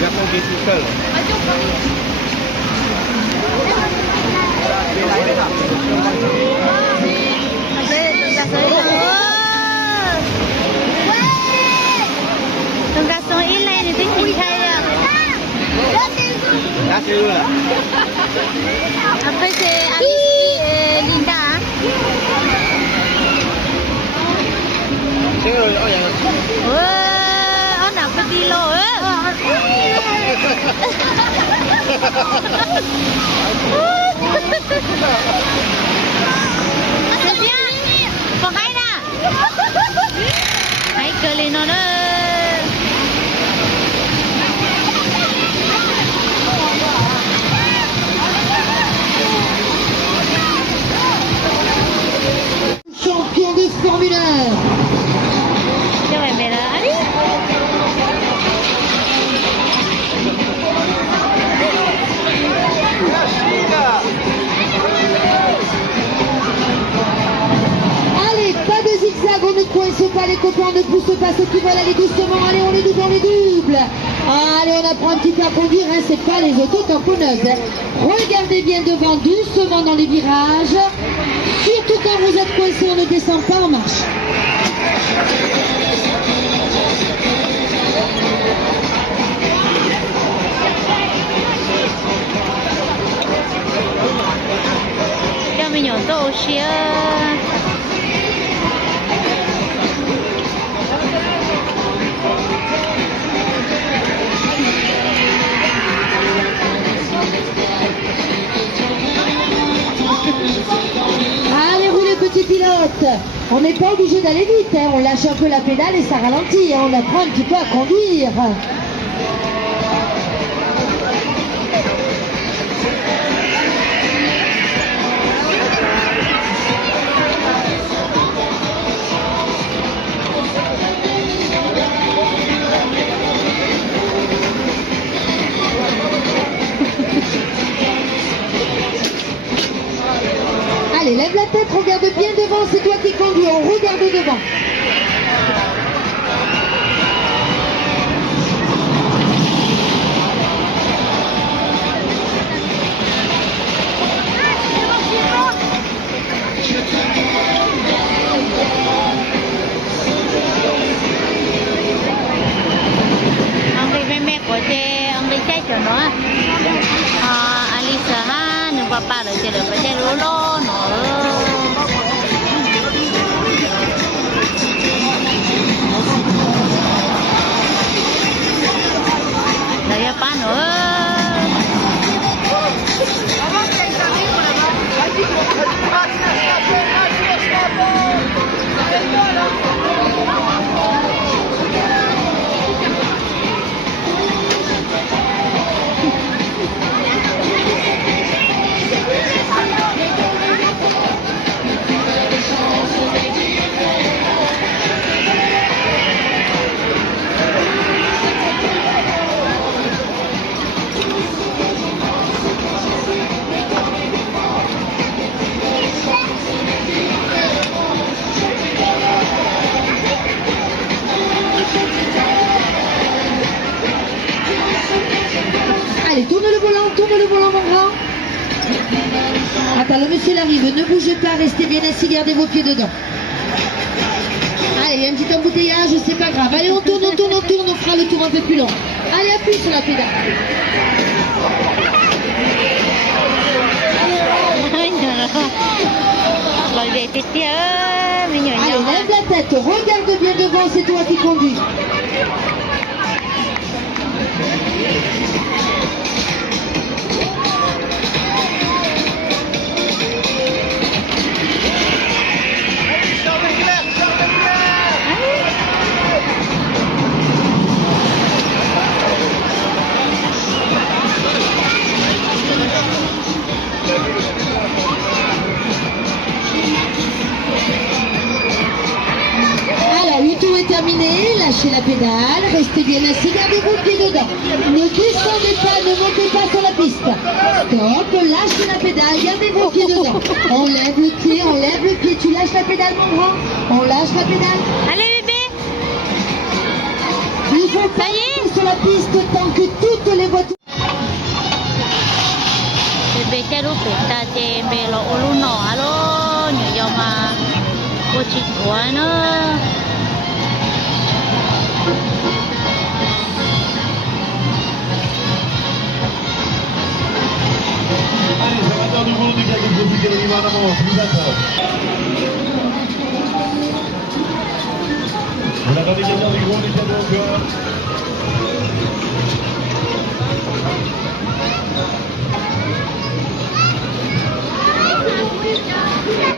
garçon qui est tout seul. Ton garçon il này thì thích nhìn thấy à? Đã chưa à? Après c'est Alice et Linda. Chứ rồi, ôi On a petit lot. C'est bien. Còn hay nè. Hay cười lên nó nữa. Champion de Formule 1. Cho mẹ là Alice. Allez, pas de zigzag, on ne coince pas les copains, on ne pousse pas ceux qui veulent aller doucement. Allez, on les double. Allez, on apprend un petit peu à conduire, hein, c'est pas les autos tamponneuses. Hein. Regardez bien devant, doucement dans les virages. Surtout quand vous êtes coincé, on ne descend pas en marche. Cho mình nhỏ tổ xia. Allez, roulez petit pilote. On n'est pas obligé d'aller vite, hein. On lâche un peu la pédale et ça ralentit. Hein. On apprend un petit peu à conduire. Allez, lève la tête, regarde bien devant, c'est toi qui conduis, on regarde devant. Ông đi mẹ của chị, ông đi chạy cho nó. Alice ha, nhưng papa rồi chị được phải chạy lố lố nó. Đấy là ba nữa. Allez, tourne le volant mon grand. Attends, le monsieur arrive, ne bougez pas, restez bien assis, gardez vos pieds dedans. Allez, il y a un petit embouteillage, c'est pas grave. Allez, on tourne, on fera le tour un peu plus long. Allez, appuie sur la pédale. Allez, lève la tête, regarde bien devant, c'est toi qui conduis. Alors, le tour est terminé, lâchez la pédale, restez bien assis, gardez vos pieds dedans. Ne descendez pas, ne montez pas sur la piste. Stop, lâchez la pédale, gardez vos pieds dedans. On lève le pied, tu lâches la pédale mon grand. On lâche la pédale. Allez bébé. Il faut Ça y est. sur la piste tant que toutes les voitures. Bebeteru peta jembe lo uluno alo nyoma kucikuana. Allez, ça va dans du monde du gars qui profite de l'événement, je vous attends. Vous attendez quelqu'un du gros, les cadeaux encore.